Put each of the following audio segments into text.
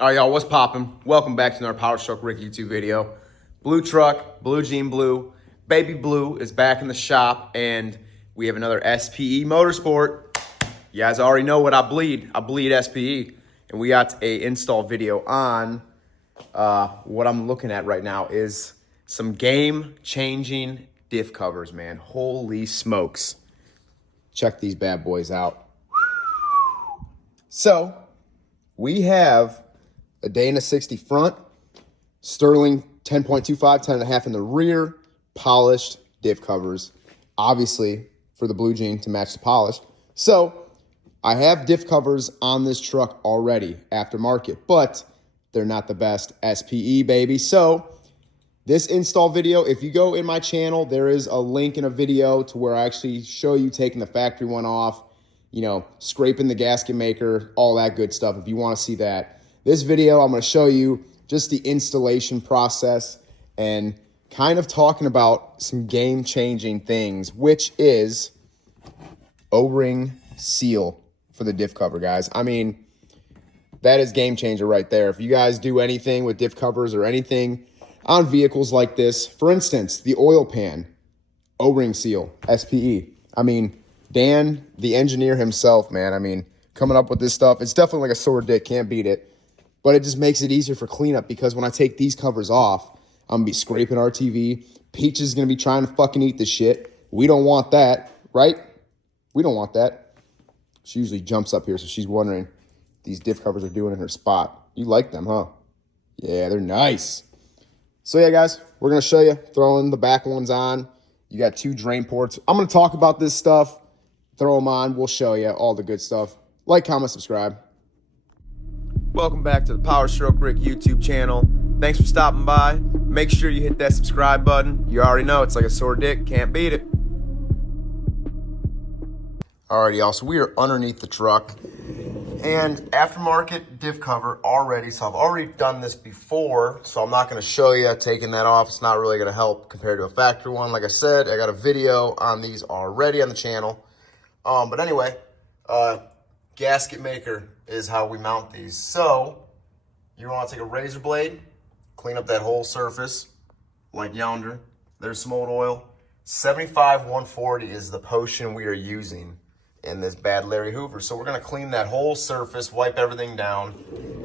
All right, y'all, what's poppin'? Welcome back to another Powerstroke Rick YouTube video. Blue truck, blue jean blue, baby blue is back in the shop, and we have another Spe Motorsport. You guys already know what I bleed. I bleed Spe, and we got a install video on what I'm looking at right now is some game-changing diff covers, man. Holy smokes. Check these bad boys out. So, we have a Dana 60 front, Sterling 10.25, 10.5 in the rear, polished diff covers, obviously for the blue jean to match the polish. So I have diff covers on this truck already, aftermarket, but they're not the best. SPE, baby. So this install video, if you go in my channel, there is a link in a video to where I actually show you taking the factory one off, you know, scraping the gasket maker, all that good stuff if you want to see that. This video, I'm going to show you just the installation process and kind of talking about some game-changing things, which is O-ring seal for the diff cover, guys. I mean, that is game changer right there. If you guys do anything with diff covers or anything on vehicles like this, for instance, the oil pan, O-ring seal, SPE. I mean, Dan, the engineer himself, man, I mean, coming up with this stuff, it's definitely like a sore dick, can't beat it. But it just makes it easier for cleanup because when I take these covers off, I'm going to be scraping RTV. Peach is going to be trying to fucking eat this shit. We don't want that, right? We don't want that. She usually jumps up here, so she's wondering these diff covers are doing in her spot. You like them, huh? Yeah, they're nice. So yeah, guys, we're going to show you throwing the back ones on. You got 2 drain ports. I'm going to talk about this stuff. Throw them on. We'll show you all the good stuff. Like, comment, subscribe. Welcome back to the Powerstroke Rick YouTube channel. Thanks for stopping by. Make sure you hit that subscribe button. You already know it's like a sore dick. Can't beat it. Alrighty, y'all. So we are underneath the truck. And aftermarket diff cover already. So I've already done this before. So I'm not going to show you taking that off. It's not really going to help compared to a factory one. Like I said, I got a video on these already on the channel. But anyway, gasket maker is how we mount these. So you want to take a razor blade, clean up that whole surface like yonder. There's some old oil. 75-140 is the potion we are using in this bad Larry Hoover. So we're going to clean that whole surface, wipe everything down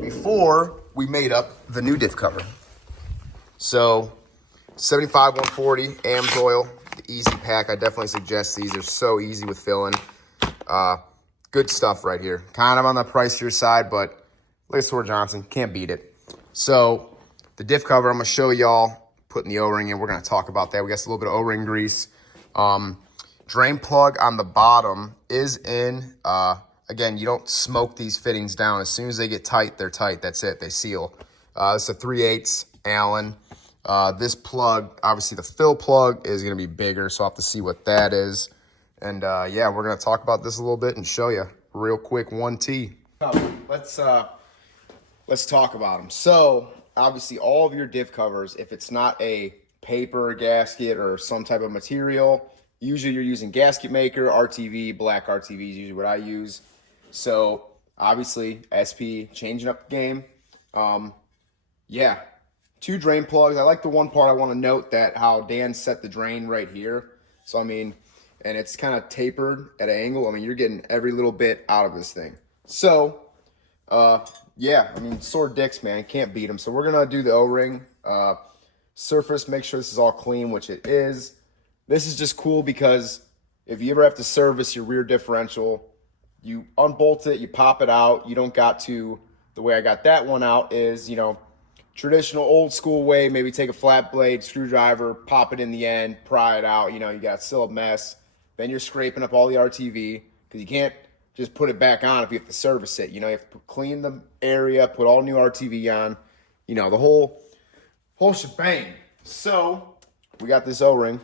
before we made up the new diff cover. So 75-140 AMS oil, the easy pack. I definitely suggest these. They're so easy with filling. Good stuff right here. Kind of on the pricier side, but look at Sword Johnson. Can't beat it. So the diff cover, I'm going to show y'all putting the O-ring in. We're going to talk about that. We got a little bit of O-ring grease. Drain plug on the bottom is in. Again, you don't smoke these fittings down. As soon as they get tight, they're tight. That's it. They seal. It's a 3/8 Allen. This plug, obviously the fill plug is going to be bigger, so I'll have to see what that is. And yeah, we're going to talk about this a little bit and show you real quick 1T. Let's talk about them. So obviously all of your diff covers, if it's not a paper gasket or some type of material, usually you're using gasket maker, RTV, black RTV is usually what I use. So obviously SP changing up the game. Yeah, 2 drain plugs. I like the one part I want to note that how Dan set the drain right here. So I mean, and it's kind of tapered at an angle. I mean, you're getting every little bit out of this thing. So, yeah, I mean, sore dicks, man. Can't beat them. So we're going to do the O-ring. Surface, make sure this is all clean, which it is. This is just cool because if you ever have to service your rear differential, you unbolt it, you pop it out. You don't got to, the way I got that one out is, you know, traditional old school way, maybe take a flat blade, screwdriver, pop it in the end, pry it out. You know, you got still a mess. Then you're scraping up all the RTV because you can't just put it back on if you have to service it. You know, you have to clean the area, put all new RTV on, you know, the whole shebang. So we got this O-ring.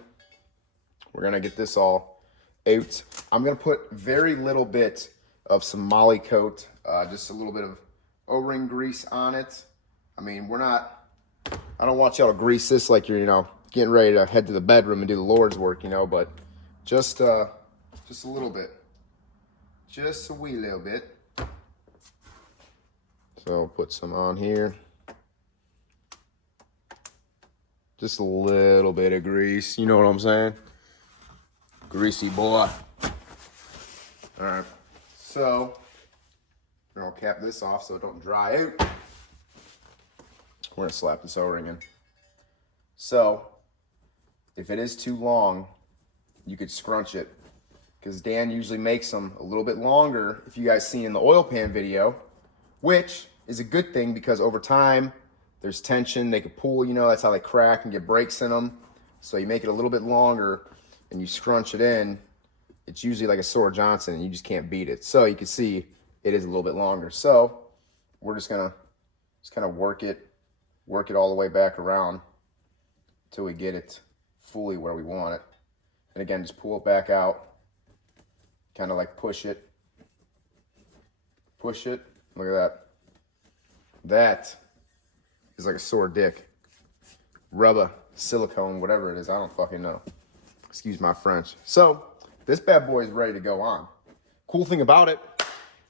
We're going to get this all out. I'm going to put very little bit of some Molly coat, just a little bit of O-ring grease on it. I mean, I don't want y'all to grease this like you're, you know, getting ready to head to the bedroom and do the Lord's work, you know, but just a little bit. Just a wee little bit. So So I'll put some on here. Just a little bit of grease. You know what I'm saying? Greasy boy. All right. So we're gonna cap this off so it don't dry out. We're gonna slap this O-ring in. So if it is too long, you could scrunch it, because Dan usually makes them a little bit longer, if you guys seen in the oil pan video, which is a good thing because over time there's tension, they could pull, you know, that's how they crack and get breaks in them. So you make it a little bit longer and you scrunch it in, it's usually like a Sword Johnson and you just can't beat it. So you can see it is a little bit longer. So we're just gonna kind of work it all the way back around until we get it fully where we want it. And again, just pull it back out, kind of like push it. Look at that. That is like a sore dick. Rubber, silicone, whatever it is, I don't fucking know. Excuse my French. So this bad boy is ready to go on. Cool thing about it,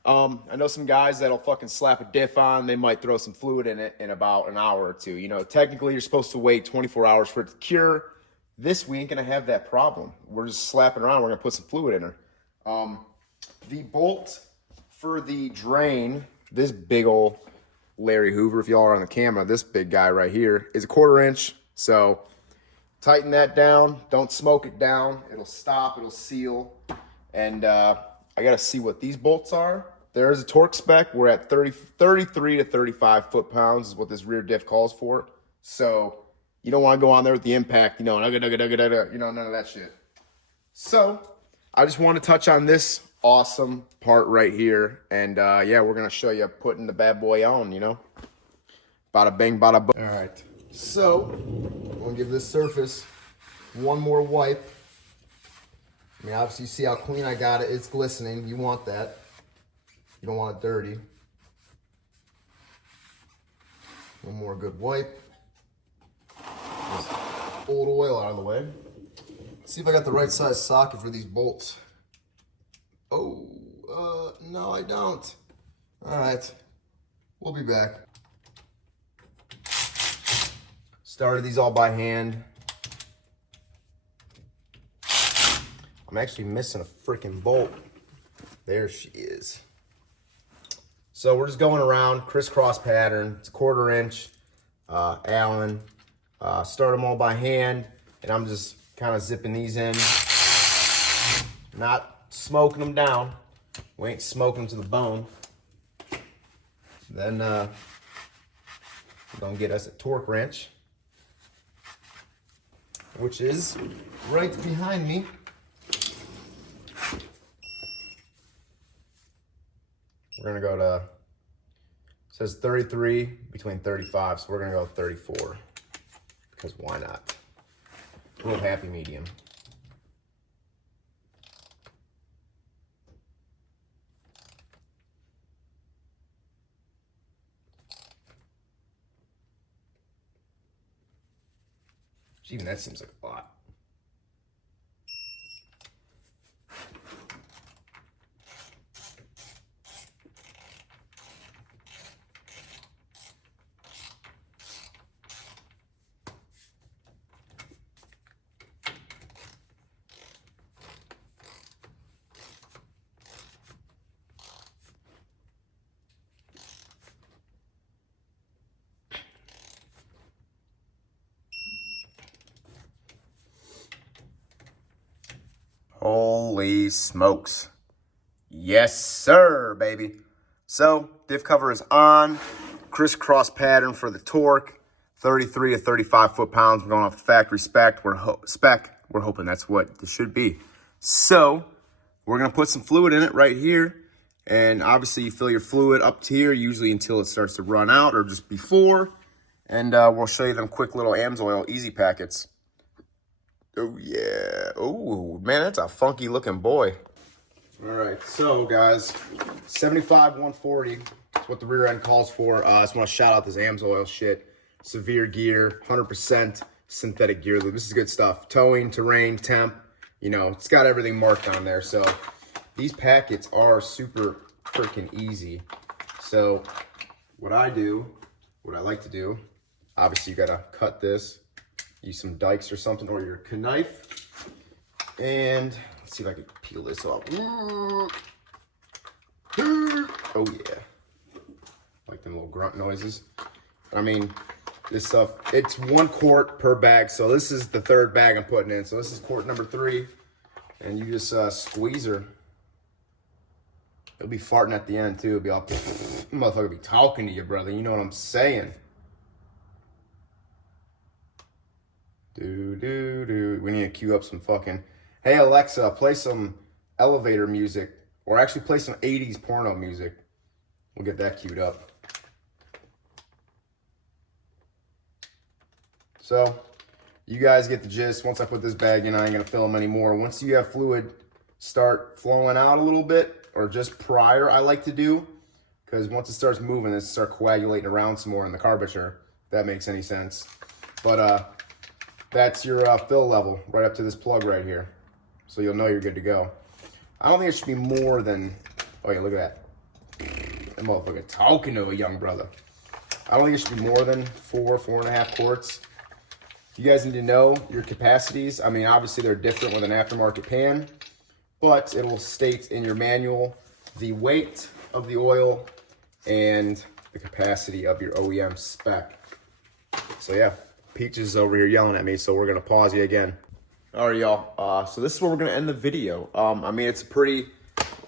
I know some guys that'll fucking slap a diff on, they might throw some fluid in it in about an hour or two. You know, technically you're supposed to wait 24 hours for it to cure. This we ain't gonna have that problem. We're just slapping around, we're gonna put some fluid in her. The bolt for the drain, this big old Larry Hoover, if y'all are on the camera, this big guy right here is a 1/4 inch. So tighten that down, don't smoke it down. It'll stop, it'll seal. And I gotta see what these bolts are. There is a torque spec. We're at 33 to 35 foot-pounds is what this rear diff calls for. So you don't want to go on there with the impact, you know, none of that shit. So I just want to touch on this awesome part right here. And yeah, we're going to show you putting the bad boy on, you know. Bada bang, bada boom. All right. So I'm going to give this surface one more wipe. I mean, obviously you see how clean I got it. It's glistening. You want that. You don't want it dirty. One more good wipe. This old oil out of the way. Let's see if I got the right size socket for these bolts. Oh, no, I don't. All right, we'll be back. Started these all by hand. I'm actually missing a freaking bolt. There she is. So we're just going around, crisscross pattern. It's a 1/4 inch, Allen. Start them all by hand, and I'm just kind of zipping these in. Not smoking them down. We ain't smoking them to the bone. Then we're gonna get us a torque wrench, which is right behind me. We're gonna go to, it says 33, between 35, so we're gonna go 34, because why not? A little happy medium. Even that seems like a lot. Holy smokes. Yes, sir, baby. So, diff cover is on. Crisscross pattern for the torque. 33 to 35 foot-pounds. We're going off the factory spec. We're hoping that's what this should be. So, we're going to put some fluid in it right here. And obviously, you fill your fluid up to here, usually until it starts to run out or just before. And we'll show you them quick little AMSOIL easy packets. Oh, yeah. Oh, man, that's a funky looking boy. All right, so, guys, 75 140 is what the rear end calls for. I just want to shout out this AMSOIL shit. Severe gear, 100% synthetic gear lube. This is good stuff. Towing, terrain, temp. You know, it's got everything marked on there. So, these packets are super freaking easy. So, what I like to do, obviously you gotta cut this, use some dikes or something, or your knife. And let's see if I can peel this off. Oh yeah. Like them little grunt noises. I mean, this stuff, it's 1 quart per bag. So this is the 3rd bag I'm putting in. So this is quart number 3. And you just squeeze her. It'll be farting at the end too. It'll be all, motherfucker be talking to you, brother. You know what I'm saying? We need to cue up some fucking, hey Alexa, play some elevator music. Or actually play some 80s porno music. We'll get that queued up. So, you guys get the gist. Once I put this bag in, I ain't gonna fill them anymore. Once you have fluid start flowing out a little bit, or just prior, I like to do, because once it starts moving, it starts coagulating around some more in the carburetor, if that makes any sense. But that's your fill level right up to this plug right here. So you'll know you're good to go. I don't think it should be more than, oh yeah, look at that. That motherfucker talking to a young brother. I don't think it should be more than 4.5 quarts. You guys need to know your capacities. I mean, obviously they're different with an aftermarket pan, but it will state in your manual the weight of the oil and the capacity of your OEM spec. So yeah, Peaches is over here yelling at me, so we're gonna pause you again. All right, y'all. So this is where we're gonna end the video. I mean, it's a pretty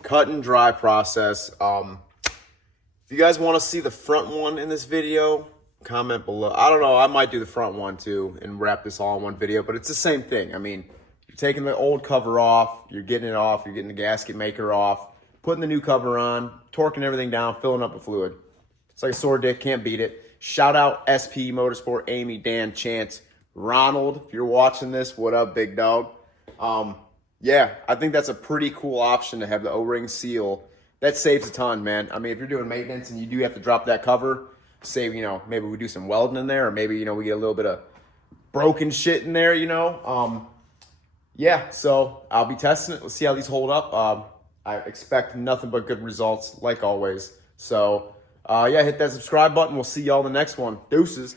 cut and dry process. If you guys want to see the front one in this video, comment below. I don't know. I might do the front one too and wrap this all in one video, but it's the same thing. I mean, you're taking the old cover off, you're getting it off, you're getting the gasket maker off, putting the new cover on, torquing everything down, filling up with fluid. It's like a sore dick, can't beat it. Shout out Spe Motorsport, Amy, Dan, Chance, Ronald. If you're watching this, what up, big dog? Yeah, I think that's a pretty cool option to have the O-ring seal. That saves a ton, man. I mean, if you're doing maintenance and you do have to drop that cover, say, you know, maybe we do some welding in there, or maybe, you know, we get a little bit of broken shit in there, you know. Yeah, so I'll be testing it. Let's see how these hold up. I expect nothing but good results, like always. So, yeah, hit that subscribe button. We'll see y'all in the next one. Deuces.